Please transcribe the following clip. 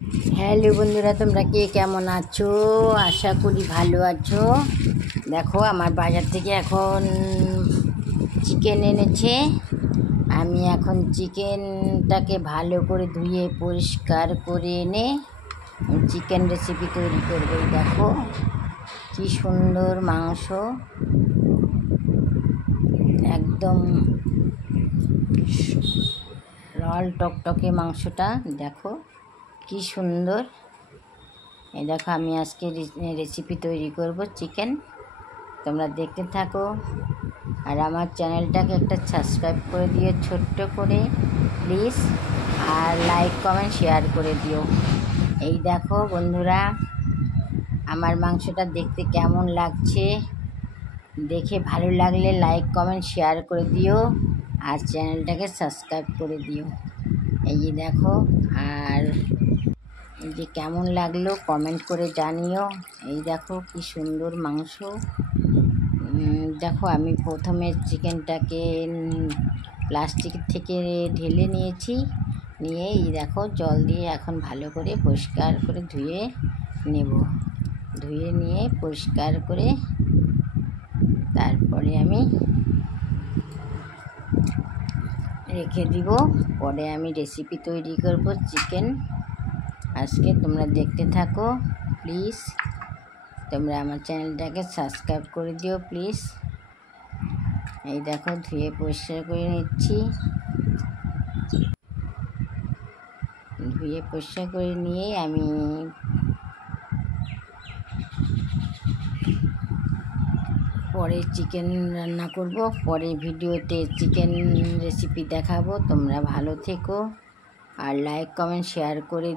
Hello বন্ধুরা, তোমরা কে কেমন আছো? আশা করি ভালো আছো। দেখো, আমার বাজার থেকে এখন চিকেন এনেছে। আমি এখন চিকেনটাকে ভালো করে ধুয়ে পরিষ্কার করে এনে চিকেন রেসিপি তৈরি করবো। দেখো কি সুন্দর মাংস, একদম লাল টকটকে মাংসটা। দেখো কি সুন্দর। এই দেখো, আমি আজকে রেসিপি তৈরি করব চিকেন। তোমরা দেখতে থাকো, আর আমার চ্যানেলটাকে একটা সাবস্ক্রাইব করে দিও ছোট্ট করে প্লিজ, আর লাইক কমেন্ট শেয়ার করে দিও। এই দেখো বন্ধুরা, আমার মাংসটা দেখতে কেমন লাগছে, দেখে ভালো লাগলে লাইক কমেন্ট শেয়ার করে দিও, আর চ্যানেলটাকে সাবস্ক্রাইব করে দিও। এই যে দেখো, আর এই যে কেমন লাগলো কমেন্ট করে জানিও। এই দেখো কি সুন্দর মাংস। দেখো, আমি প্রথমে চিকেনটাকে প্লাস্টিক থেকে ঢেলে নিয়েছি, নিয়ে এই দেখো জল দিয়ে এখন ভালো করে পরিষ্কার করে ধুয়ে নেব। ধুয়ে নিয়ে পরিষ্কার করে তারপরে আমি রেখে দিব। পরে আমি রেসিপি তৈরি করব চিকেন। আজকে তোমরা দেখতে থাকো প্লিজ। তোমরা আমার চ্যানেলটাকে সাবস্ক্রাইব করে দিও প্লিজ। এই দেখো, ধুয়ে পরিষ্কার করে নিচ্ছি। ধুয়ে পরিষ্কার করে নিয়ে আমি পরে চিকেন রান্না করব। পরে ভিডিওতে চিকেন রেসিপি দেখাবো। তোমরা ভালো থেকো, আর লাইক কমেন্ট শেয়ার করে